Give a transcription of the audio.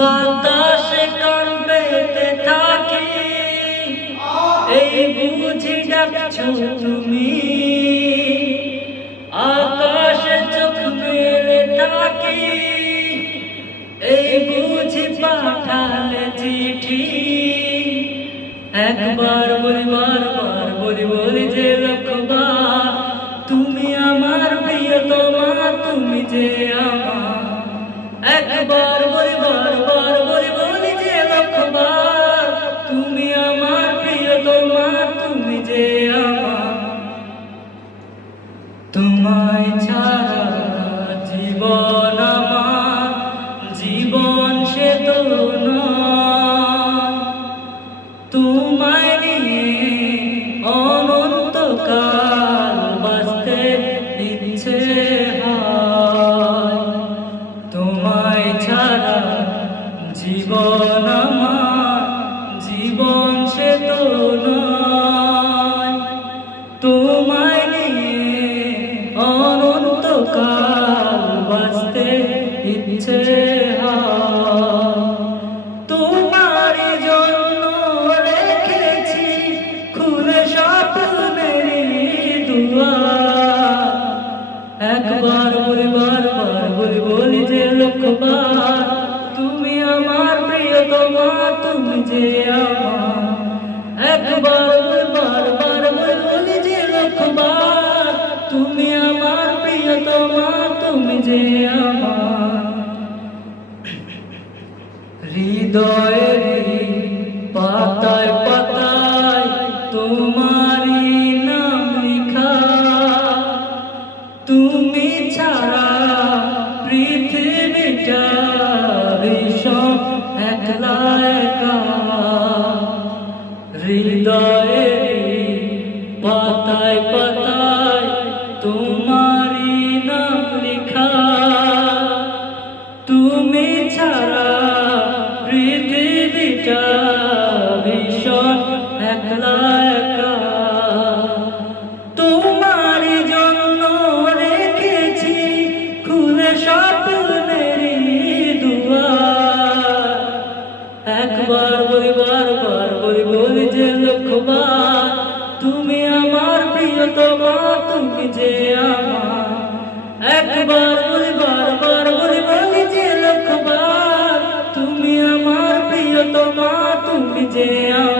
বাতাসে গান পেতে থাকি, এই বুঝি ডাকছো তুমি। আকাশে চোখ মেলে থাকি, এই বুঝি পাঠালে চিঠি। একবার বলি বারবার বলি বলি যে লক্ষবার, তুমি আমার প্রিয়তমা, তুমি যে আমার। একবার বলি বারবার বলি বলি যে লক্ষবার, তুমি আমার প্রিয়তমা, তুমি যে আমার। তোমায় ছাড়া জীবন আমার, জীবন সে তো নয়। তোমায় নিয়ে অনন্তকাল বাঁচতে ইচ্ছে হয়। তোমায় ছাড়া জীবন আমার, জীবন সে তো নয়। তোমায় নিয়ে অনন্তকাল বাঁচতে ইচ্ছে হয়। তোমার জন্য রেখেছি খুলে স্বপ্নের দুয়ার। একবার বলি বারবার বলি বলি যে লক্ষবার, তুমি আমার প্রিয়তমা, তুমি যে আমার। একবার বলি বারবার বলি বলি যে লক্ষবার, তুমি আমার প্রিয়তমা, তুমি যে আমার। হৃদয়ের পাতায় পাতায় তোমারই নাম লেখা, তুমি ছাড়া পৃথিবীটা ভীষণ একলা একা। হৃদয়ের পাতায় পাতায় তোমারই নাম লেখা, তুমি ছাড়া পৃথিবীটা ভীষণ একলা একা। তোমার জন্য রেখেছি খুলে স্বপ্নের দুয়ার। একবার বলি বারবার বলি বলি যে লক্ষবার, তুমি আমার প্রিয়তমা, তুমি যে আমার। একবার বলি বারবার বলি বলি যে লক্ষবার, তুমি আমার প্রিয়তমা, তুমি যে আমার।